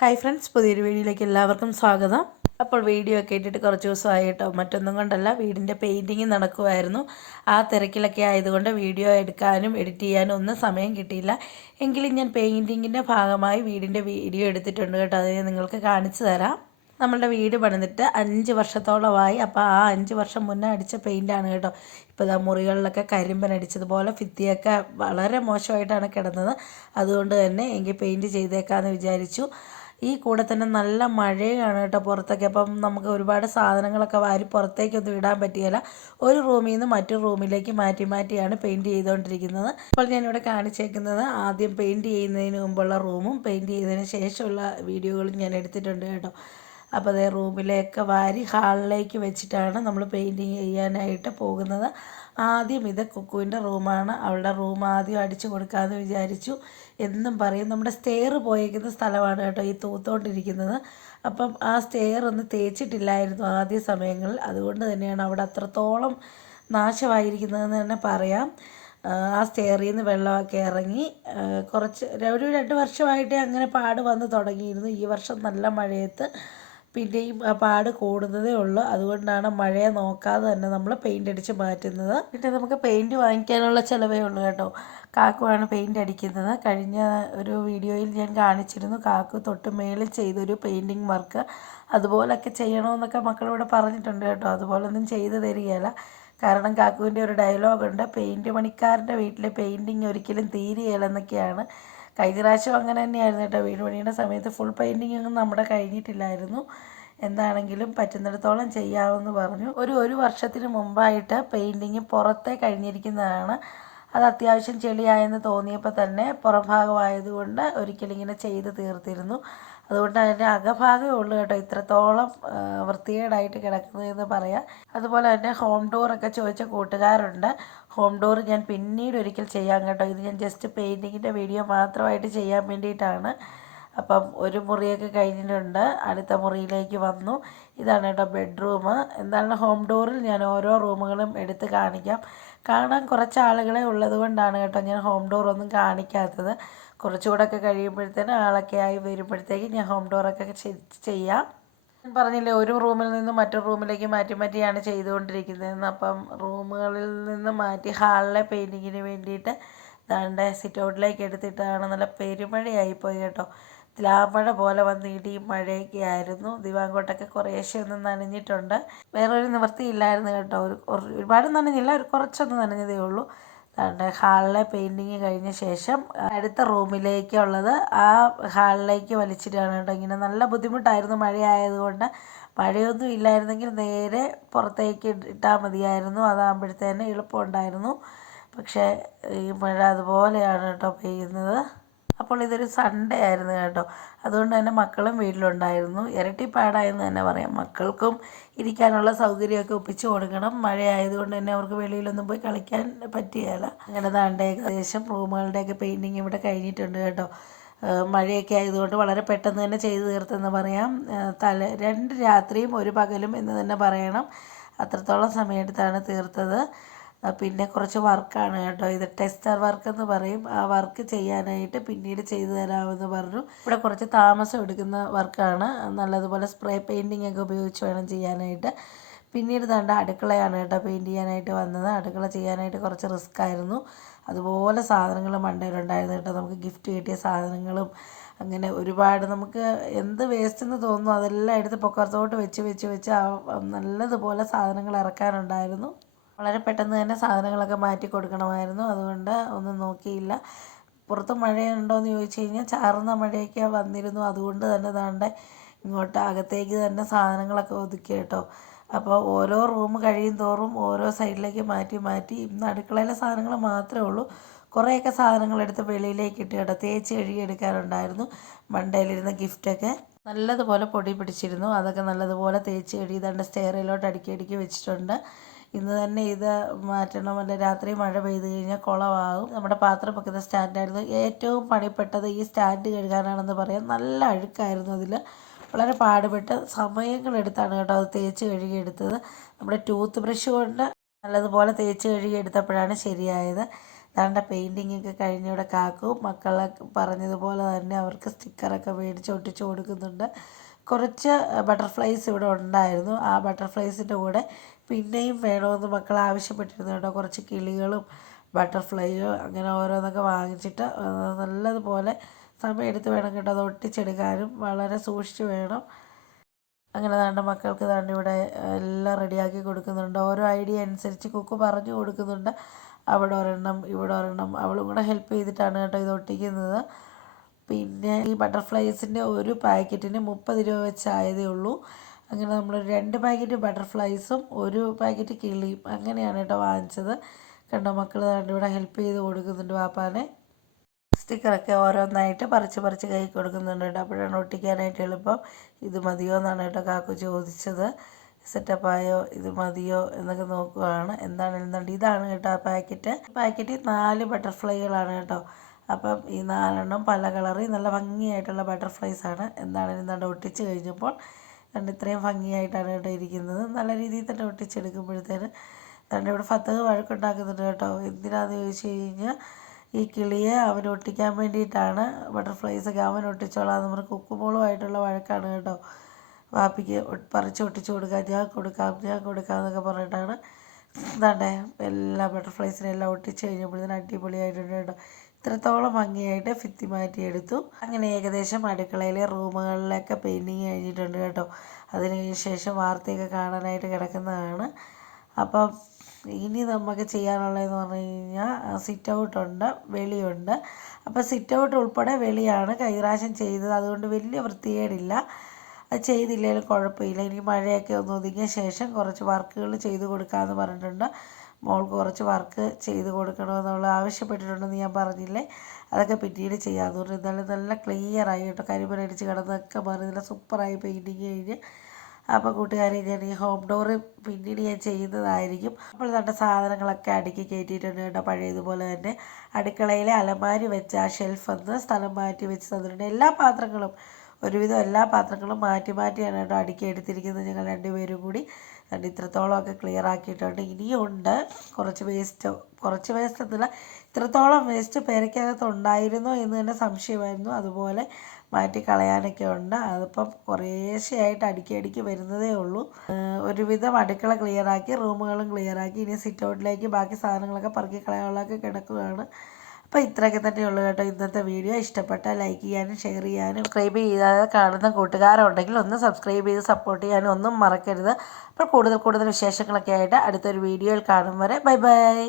Hi friends, പുതിയൊരു വീഡിയോയിലേക്ക് എല്ലാവർക്കും സ്വാഗതം. അപ്പോൾ വീഡിയോ ഒക്കെ ഇട്ടിട്ട് കുറച്ച് ദിവസമായിട്ടോ, മറ്റൊന്നും കൊണ്ടല്ല, വീടിൻ്റെ പെയിൻറ്റിങ് നടക്കുമായിരുന്നു. ആ തിരക്കിലൊക്കെ ആയതുകൊണ്ട് വീഡിയോ എടുക്കാനും എഡിറ്റ് ചെയ്യാനും ഒന്നും സമയം കിട്ടിയില്ല. എങ്കിലും ഞാൻ പെയിൻറ്റിങ്ങിൻ്റെ ഭാഗമായി വീടിൻ്റെ വീഡിയോ എടുത്തിട്ടുണ്ട് കേട്ടോ. അത് നിങ്ങൾക്ക് കാണിച്ചു തരാം. നമ്മളുടെ വീട് പണിതിട്ട് 5 വർഷത്തോളമായി. അപ്പോൾ ആ 5 വർഷം മുന്നേ അടിച്ച പെയിൻറ്റാണ് കേട്ടോ. ഇപ്പോൾ ഇതാ മുറികളിലൊക്കെ കരിമ്പൻ അടിച്ചതുപോലെ ഭിത്തിയൊക്കെ വളരെ മോശമായിട്ടാണ് കിടന്നത്. അതുകൊണ്ട് തന്നെ എനിക്ക് പെയിൻറ്റ് ചെയ്തേക്കാമെന്ന് വിചാരിച്ചു. ഈ കൂടെ തന്നെ നല്ല മഴയാണ് കേട്ടോ പുറത്തൊക്കെ. അപ്പം നമുക്ക് ഒരുപാട് സാധനങ്ങളൊക്കെ വാരി പുറത്തേക്കൊന്നും ഇടാൻ പറ്റിയില്ല. ഒരു റൂമിൽ നിന്ന് മറ്റൊരു റൂമിലേക്ക് മാറ്റി മാറ്റിയാണ് പെയിൻറ്റ് ചെയ്തുകൊണ്ടിരിക്കുന്നത്. അപ്പോൾ ഞാനിവിടെ കാണിച്ചേക്കുന്നത് ആദ്യം പെയിൻറ്റ് ചെയ്യുന്നതിന് മുമ്പുള്ള റൂമും പെയിൻറ്റ് ചെയ്തതിന് ശേഷമുള്ള വീഡിയോകളും ഞാൻ എടുത്തിട്ടുണ്ട് കേട്ടോ. അപ്പോൾ അതേ റൂമിലേക്ക് വാരി ഹാളിലേക്ക് വെച്ചിട്ടാണ് നമ്മൾ പെയിൻറ്റിങ് ചെയ്യാനായിട്ട് പോകുന്നത്. ആദ്യം ഇത് കുക്കുവിൻ്റെ റൂമാണ്. അവളുടെ റൂം ആദ്യം അടിച്ചു കൊടുക്കാമെന്ന് വിചാരിച്ചു. എന്നും പറയും, നമ്മുടെ സ്റ്റെയർ പോയിരിക്കുന്ന സ്ഥലമാണ് കേട്ടോ ഈ തൂത്തോണ്ടിരിക്കുന്നത്. അപ്പം ആ സ്റ്റെയർ ഒന്ന് തേച്ചിട്ടില്ലായിരുന്നു ആദ്യ സമയങ്ങളിൽ. അതുകൊണ്ട് തന്നെയാണ് അവിടെ അത്രത്തോളം നാശമായിരിക്കുന്നതെന്ന് തന്നെ പറയാം. ആ സ്റ്റെയറിൽ നിന്ന് വെള്ളമൊക്കെ ഇറങ്ങി ഒരു 2 വർഷമായിട്ടേ അങ്ങനെ പാട് വന്ന് തുടങ്ങിയിരുന്നു. ഈ വർഷം നല്ല മഴയത്ത് പിന്നെയും ആ പാട് കൂടുന്നതേ ഉള്ളൂ. അതുകൊണ്ടാണ് മഴയെ നോക്കാതെ തന്നെ നമ്മൾ പെയിൻ്റ് അടിച്ച് മാറ്റുന്നത്. പിന്നെ നമുക്ക് പെയിൻറ്റ് വാങ്ങിക്കാനുള്ള ചിലവേ ഉള്ളൂ കേട്ടോ. കാക്കുവാണ് പെയിൻറ്റ് അടിക്കുന്നത്. കഴിഞ്ഞ ഒരു വീഡിയോയിൽ ഞാൻ കാണിച്ചിരുന്നു, കാക്കു തൊട്ട് മേളിൽ ചെയ്തൊരു പെയിൻറ്റിങ് വർക്ക്. അതുപോലൊക്കെ ചെയ്യണമെന്നൊക്കെ മക്കളിവിടെ പറഞ്ഞിട്ടുണ്ട് കേട്ടോ. അതുപോലൊന്നും ചെയ്ത് തരികയില്ല. കാരണം കാക്കുവിൻ്റെ ഒരു ഡയലോഗുണ്ട്, പെയിൻറ്റ് പണിക്കാരൻ്റെ വീട്ടിലെ പെയിൻറ്റിങ് ഒരിക്കലും തീരുകയില്ലെന്നൊക്കെയാണ്. കഴിഞ്ഞ പ്രാവശ്യം അങ്ങനെ തന്നെയായിരുന്നു കേട്ടോ. വീട് പണിയുടെ സമയത്ത് ഫുൾ പെയിൻറ്റിങ് ഒന്നും നമ്മുടെ കഴിഞ്ഞിട്ടില്ലായിരുന്നു. എന്താണെങ്കിലും പറ്റുന്നിടത്തോളം ചെയ്യാമെന്ന് പറഞ്ഞു. ഒരു വർഷത്തിന് മുമ്പായിട്ട് പെയിൻറ്റിങ് പുറത്തെ കഴിഞ്ഞിരിക്കുന്നതാണ്. അത് അത്യാവശ്യം ചെളിയായെന്ന് തോന്നിയപ്പോൾ തന്നെ പുറം ഭാഗമായതുകൊണ്ട് ഒരിക്കലിങ്ങനെ ചെയ്ത് തീർത്തിരുന്നു. അതുകൊണ്ട് അതിൻ്റെ അകഭാഗമേ ഉള്ളൂ കേട്ടോ ഇത്രത്തോളം വൃത്തികേടായിട്ട് കിടക്കുന്നതെന്ന് പറയാം. അതുപോലെ തന്നെ ഹോം ഡോറൊക്കെ ചോദിച്ച കൂട്ടുകാരുണ്ട്. ഹോം ഡോർ ഞാൻ പിന്നീട് ഒരിക്കൽ ചെയ്യാം കേട്ടോ. ഇത് ഞാൻ ജസ്റ്റ് പെയിൻറ്റിങ്ങിൻ്റെ വീഡിയോ മാത്രമായിട്ട് ചെയ്യാൻ വേണ്ടിയിട്ടാണ്. അപ്പം ഒരു മുറിയൊക്കെ കഴിഞ്ഞിട്ടുണ്ട്, അടുത്ത മുറിയിലേക്ക് വന്നു. ഇതാണ് കേട്ടോ ബെഡ്റൂം. എന്താണ് ഹോം ഡോറിൽ ഞാൻ ഓരോ റൂമുകളും എടുത്ത് കാണിക്കാം. കാണാൻ കുറച്ച് ആളുകളെ ഉള്ളത് കൊണ്ടാണ് കേട്ടോ ഞാൻ ഹോം ഡോർ ഒന്നും കാണിക്കാത്തത്. കുറച്ചുകൂടെ ഒക്കെ കഴിയുമ്പോഴത്തേന് ആളൊക്കെ ആയി വരുമ്പോഴത്തേക്ക് ഞാൻ ഹോം ഡോറൊക്കെ ചെയ്യാം. ഞാൻ പറഞ്ഞില്ലേ, ഒരു റൂമിൽ നിന്ന് മറ്റൊരു റൂമിലേക്ക് മാറ്റി മാറ്റിയാണ് ചെയ്തുകൊണ്ടിരിക്കുന്നതെന്ന്. അപ്പം റൂമുകളിൽ നിന്ന് മാറ്റി ഹാളിലെ പെയിൻറ്റിങ്ങിന് വേണ്ടിയിട്ട് ദാണ്ടെ സിറ്റ് ഔട്ടിലേക്ക് എടുത്തിട്ടാണ്. നല്ല പെരുമഴയായിപ്പോയി കേട്ടോ. ലാമഴ പോലെ വന്ന് ഇടിയും മഴയൊക്കെ ആയിരുന്നു. ദിവാങ്കോട്ടൊക്കെ കുറേശ്ശെ ഒന്ന് നനഞ്ഞിട്ടുണ്ട്. വേറൊരു നിവൃത്തിയില്ലായിരുന്നു കേട്ടോ. ഒരുപാട് നനഞ്ഞില്ല, കുറച്ചൊന്ന് നനഞ്ഞതേ ഉള്ളൂ. അതുകൊണ്ട് ഹാളിലെ പെയിൻറ്റിങ് കഴിഞ്ഞ ശേഷം അടുത്ത റൂമിലേക്കുള്ളത് ആ ഹാളിലേക്ക് വലിച്ചിട്ടാണ് കേട്ടോ. ഇങ്ങനെ നല്ല ബുദ്ധിമുട്ടായിരുന്നു മഴയായതുകൊണ്ട്. മഴയൊന്നും ഇല്ലായിരുന്നെങ്കിൽ നേരെ പുറത്തേക്ക് ഇട്ടാൽ മതിയായിരുന്നു, അതാകുമ്പോഴത്തേന് എളുപ്പമുണ്ടായിരുന്നു. പക്ഷേ ഈ മഴ അതുപോലെയാണ് കേട്ടോ പെയ്യുന്നത്. അപ്പോൾ ഇതൊരു സൺഡേ ആയിരുന്നു കേട്ടോ. അതുകൊണ്ട് തന്നെ മക്കളും വീട്ടിലുണ്ടായിരുന്നു. ഇരട്ടിപ്പാടായെന്ന് തന്നെ പറയാം. മക്കൾക്കും ഇരിക്കാനുള്ള സൗകര്യമൊക്കെ ഒപ്പിച്ച് കൊടുക്കണം. മഴയായതുകൊണ്ട് തന്നെ അവർക്ക് വെളിയിലൊന്നും പോയി കളിക്കാൻ പറ്റുകയില്ല. അങ്ങനെ ദാണ്ടെ ഏകദേശം റൂമുകളുടെയൊക്കെ പെയിൻറ്റിങ് ഇവിടെ കഴിഞ്ഞിട്ടുണ്ട് കേട്ടോ. മഴയൊക്കെ ആയതുകൊണ്ട് വളരെ പെട്ടെന്ന് തന്നെ ചെയ്തു തീർത്തെന്ന് പറയാം. 2 രാത്രിയും 1 പകലും എന്ന് തന്നെ പറയണം. അത്രത്തോളം സമയമെടുത്താണ് തീർത്തത്. പിന്നെ കുറച്ച് വർക്കാണ് കേട്ടോ. ഇത് ടെസ്റ്റർ വർക്ക് എന്ന് പറയും. ആ വർക്ക് ചെയ്യാനായിട്ട് പിന്നീട് ചെയ്തു തരാമെന്ന് പറഞ്ഞു. ഇവിടെ കുറച്ച് താമസം എടുക്കുന്ന വർക്കാണ്. നല്ലതുപോലെ സ്പ്രേ പെയിൻറ്റിങ് ഒക്കെ ഉപയോഗിച്ച് വേണം ചെയ്യാനായിട്ട്. പിന്നീട് ദാണ്ട അടുക്കളയാണ് കേട്ടോ പെയിൻറ്റ് ചെയ്യാനായിട്ട് വന്നത്. അടുക്കള ചെയ്യാനായിട്ട് കുറച്ച് റിസ്ക് ആയിരുന്നു. അതുപോലെ സാധനങ്ങൾ മണ്ടയിലുണ്ടായിരുന്നു കേട്ടോ. നമുക്ക് ഗിഫ്റ്റ് കിട്ടിയ സാധനങ്ങളും അങ്ങനെ ഒരുപാട് നമുക്ക് എന്ത് വേസ്റ്റ് എന്ന് തോന്നുന്നു അതെല്ലാം എടുത്ത് പൊക്കത്തോട്ട് വെച്ച് നല്ലതുപോലെ സാധനങ്ങൾ ഇറക്കാനുണ്ടായിരുന്നു. വളരെ പെട്ടെന്ന് തന്നെ സാധനങ്ങളൊക്കെ മാറ്റി കൊടുക്കണമായിരുന്നു. അതുകൊണ്ട് ഒന്നും നോക്കിയില്ല. പുറത്ത് മഴയുണ്ടോ എന്ന് ചോദിച്ചു കഴിഞ്ഞാൽ ചാറുന്ന മഴയൊക്കെ വന്നിരുന്നു. അതുകൊണ്ട് തന്നെ ദാണ്ടെ ഇങ്ങോട്ട് അകത്തേക്ക് തന്നെ സാധനങ്ങളൊക്കെ ഒതുക്കി കേട്ടോ. അപ്പോൾ ഓരോ റൂം കഴിയും തോറും ഓരോ സൈഡിലേക്ക് മാറ്റി ഇന്ന് അടുക്കളയിലെ സാധനങ്ങൾ മാത്രമേ ഉള്ളൂ. കുറേയൊക്കെ സാധനങ്ങൾ എടുത്ത് വെളിയിലേക്ക് ഇട്ട് കേട്ടോ. തേച്ച് കഴുകിയെടുക്കാനുണ്ടായിരുന്നു. മണ്ടയിലിരുന്ന ഗിഫ്റ്റൊക്കെ നല്ലതുപോലെ പൊടി പിടിച്ചിരുന്നു. അതൊക്കെ നല്ലതുപോലെ തേച്ച് കഴുകി ദാണ്ടെ സ്റ്റെയറിലോട്ട് അടുക്കി വെച്ചിട്ടുണ്ട്. ഇന്ന് തന്നെ ഇത് മാറ്റണം, അല്ല രാത്രി മഴ പെയ്ത് കഴിഞ്ഞാൽ കുളമാകും. നമ്മുടെ പാത്രം വെക്കുന്ന സ്റ്റാൻഡായിരുന്നു ഏറ്റവും പണിപ്പെട്ടത്. ഈ സ്റ്റാൻഡ് കഴുകാനാണെന്ന് പറയാം. നല്ല അഴുക്കായിരുന്നു അതിൽ. വളരെ പാടുപെട്ട് സമയങ്ങളെടുത്താണ് കേട്ടോ അത് തേച്ച് കഴുകിയെടുത്തത്. നമ്മുടെ ടൂത്ത് ബ്രഷ് കൊണ്ട് നല്ലതുപോലെ തേച്ച് കഴുകിയെടുത്തപ്പോഴാണ് ശരിയായത്. താണ്ട പെയിൻറ്റിങ്ങൊക്കെ കഴിഞ്ഞ് ഇവിടെ കാക്കും മക്കളെ പറഞ്ഞതുപോലെ തന്നെ അവർക്ക് സ്റ്റിക്കറൊക്കെ മേടിച്ച് ഒട്ടിച്ച് കൊടുക്കുന്നുണ്ട്. കുറച്ച് ബട്ടർഫ്ലൈസ് ഇവിടെ ഉണ്ടായിരുന്നു. ആ ബട്ടർഫ്ലൈസിൻ്റെ കൂടെ പിന്നെയും വേണമെന്ന് മക്കൾ ആവശ്യപ്പെട്ടിരുന്നു കേട്ടോ. കുറച്ച് കിളികളും ബട്ടർഫ്ലൈയോ അങ്ങനെ ഓരോന്നൊക്കെ വാങ്ങിച്ചിട്ട് നല്ലതുപോലെ സമയം എടുത്ത് വേണം കേട്ടോ അത് ഒട്ടിച്ചെടുക്കാനും. വളരെ സൂക്ഷിച്ച് വേണം. അങ്ങനെ താണ്ട മക്കൾക്ക് താണ്ട ഇവിടെ എല്ലാം റെഡിയാക്കി കൊടുക്കുന്നുണ്ട്. ഓരോ ഐഡിയ അനുസരിച്ച് കുക്ക് പറഞ്ഞു കൊടുക്കുന്നുണ്ട്. അവിടെ ഒരെണ്ണം ഇവിടെ ഒരെണ്ണം അവളും കൂടെ ഹെൽപ്പ് ചെയ്തിട്ടാണ് കേട്ടോ ഇത് ഒട്ടിക്കുന്നത്. പിന്നെ ഈ ബട്ടർഫ്ലൈസിൻ്റെ ഒരു പാക്കറ്റിന് 30 രൂപ വെച്ചായതേ ഉള്ളൂ. അങ്ങനെ നമ്മൾ 2 പാക്കറ്റ് ബട്ടർഫ്ലൈസും 1 പാക്കറ്റ് കിളിയും അങ്ങനെയാണ് കേട്ടോ വാങ്ങിച്ചത്. കണ്ടോ മക്കൾ താണ്ട് ഇവിടെ ഹെൽപ്പ് ചെയ്ത് കൊടുക്കുന്നുണ്ട് വാപ്പാനെ. സ്റ്റിക്കറൊക്കെ ഓരോന്നായിട്ട് പറിച്ച് കൈ കൊടുക്കുന്നുണ്ട് കേട്ടോ. അപ്പോഴാണ് ഒട്ടിക്കാനായിട്ട് എളുപ്പം. ഇത് മതിയോ എന്നാണ് കേട്ടോ കാക്കു ചോദിച്ചത്. സെറ്റപ്പായോ ഇത് മതിയോ എന്നൊക്കെ നോക്കുകയാണ്. എന്താണ്ട് ഇതാണ് കേട്ടോ ആ പാക്കറ്റിൽ 4 ബട്ടർഫ്ലൈകളാണ് കേട്ടോ. അപ്പം ഈ 4എണ്ണം പല കളറിൽ നല്ല ഭംഗിയായിട്ടുള്ള ബട്ടർഫ്ലൈസാണ്. എന്താണ്ട് ഒട്ടിച്ച് കഴിഞ്ഞപ്പോൾ കണ്ട് ഇത്രയും ഭംഗിയായിട്ടാണ് കേട്ടോ ഇരിക്കുന്നത്. നല്ല രീതിയിൽ തന്നെ ഒട്ടിച്ചെടുക്കുമ്പോഴത്തേന് അതുകൊണ്ട് ഇവിടെ ഫത്തഹ് വഴക്കുണ്ടാക്കുന്നുണ്ട് കേട്ടോ. എന്തിനാന്ന് ചോദിച്ചു കഴിഞ്ഞാൽ ഈ കിളിയെ അവൻ ഒട്ടിക്കാൻ വേണ്ടിയിട്ടാണ് ബട്ടർഫ്ലൈസൊക്കെ അവൻ ഒട്ടിച്ചോളാം എന്ന് പറഞ്ഞ് കുക്കുമോളുമായിട്ടുള്ള വഴക്കാണ് കേട്ടോ. വാപ്പിക്ക് പറിച്ച് ഒട്ടിച്ച് കൊടുക്കാം, ഞാൻ കൊടുക്കാം എന്നൊക്കെ പറഞ്ഞിട്ടാണ്. എന്താണ്ടേ എല്ലാ ബട്ടർഫ്ലൈസിനെല്ലാം എല്ലാം ഒട്ടിച്ച് കഴിഞ്ഞപ്പോഴത്തേന് അടിപൊളിയായിട്ടുണ്ട് കേട്ടോ. ഇത്രത്തോളം ഭംഗിയായിട്ട് ഭിത്തി മാറ്റിയെടുത്തു. അങ്ങനെ ഏകദേശം അടുക്കളയിലെ റൂമുകളിലൊക്കെ പെയിൻറ്റിങ് കഴിഞ്ഞിട്ടുണ്ട് കേട്ടോ. അതിന് ശേഷം വാർത്തയൊക്കെ കാണാനായിട്ട് കിടക്കുന്നതാണ്. അപ്പം ഇനി നമുക്ക് ചെയ്യാനുള്ളതെന്ന് പറഞ്ഞു കഴിഞ്ഞാൽ സിറ്റ് ഔട്ടുണ്ട്, വെളിയുണ്ട്. അപ്പോൾ സിറ്റ് ഔട്ട് ഉൾപ്പെടെ വെളിയാണ് കഴിഞ്ഞ പ്രാവശ്യം ചെയ്തത്. അതുകൊണ്ട് വലിയ വൃത്തികേടില്ല. അത് ചെയ്തില്ലെങ്കിലും കുഴപ്പമില്ല. ഇനി മഴയൊക്കെ ഒന്ന് ഒതുങ്ങിയ ശേഷം കുറച്ച് വർക്കുകൾ ചെയ്ത് കൊടുക്കാമെന്ന് പറഞ്ഞിട്ടുണ്ട്. മോൾക്ക് കുറച്ച് വർക്ക് ചെയ്ത് കൊടുക്കണമെന്നുള്ള ആവശ്യപ്പെട്ടിട്ടുണ്ടെന്ന് ഞാൻ പറഞ്ഞില്ലേ. അതൊക്കെ പിന്നീട് ചെയ്യാമെന്ന് പറഞ്ഞു. എന്നാലും നല്ല ക്ലിയറായി കേട്ടോ. കരിമരടിച്ച് കിടന്നതൊക്കെ മാറി നല്ല സൂപ്പറായി പെയിൻറ്റിങ് കഴിഞ്ഞ്. അപ്പോൾ കൂട്ടുകാരെ ഞാൻ ഈ ഹോം ഡോറ് പിന്നീട് ഞാൻ ചെയ്യുന്നതായിരിക്കും. അപ്പോൾ നല്ല സാധനങ്ങളൊക്കെ അടുക്കി കയറ്റിയിട്ടുണ്ട് കേട്ടോ. പഴയതുപോലെ തന്നെ അടുക്കളയിലെ അലമാരി വെച്ച് ആ ഷെൽഫെന്ന് സ്ഥലം മാറ്റി വെച്ച് തന്നിട്ടുണ്ട്. എല്ലാ പാത്രങ്ങളും ഒരുവിധം എല്ലാ പാത്രങ്ങളും മാറ്റിയാണ് കേട്ടോ അടുക്കി എടുത്തിരിക്കുന്നത്. ഞങ്ങൾ രണ്ടുപേരും കൂടി അതുകൊണ്ട് ഇത്രത്തോളമൊക്കെ ക്ലിയർ ആക്കിയിട്ടുണ്ട്. ഇനിയും ഉണ്ട് കുറച്ച് വേസ്റ്റ് എന്നല്ല, ഇത്രത്തോളം വേസ്റ്റ് പേരയ്ക്കകത്ത് ഉണ്ടായിരുന്നോ എന്ന് തന്നെ സംശയമായിരുന്നു. അതുപോലെ മാറ്റി കളയാനൊക്കെ ഉണ്ട്. അതിപ്പം കുറേശ്ശെയായിട്ട് അടുക്കി വരുന്നതേ ഉള്ളൂ. ഒരുവിധം അടുക്കള ക്ലിയറാക്കി, റൂമുകളും ക്ലിയറാക്കി. ഇനി സിറ്റ് ഔട്ടിലേക്ക് ബാക്കി സാധനങ്ങളൊക്കെ പറക്കി കളയാനുള്ളതൊക്കെ കിടക്കുകയാണ്. അപ്പോൾ ഇത്രയൊക്കെ തന്നെയുള്ളൂ കേട്ടോ ഇന്നത്തെ വീഡിയോ. ഇഷ്ടപ്പെട്ടാൽ ലൈക്ക് ചെയ്യാനും ഷെയർ ചെയ്യാനും സബ്സ്ക്രൈബ് ചെയ്യാതെ കാണുന്ന കൂട്ടുകാരുണ്ടെങ്കിൽ ഒന്ന് സബ്സ്ക്രൈബ് ചെയ്ത് സപ്പോർട്ട് ചെയ്യാനും ഒന്നും മറക്കരുത്. അപ്പോൾ കൂടുതൽ വിശേഷങ്ങളൊക്കെ ആയിട്ട് അടുത്തൊരു വീഡിയോയിൽ കാണും വരെ ബൈ.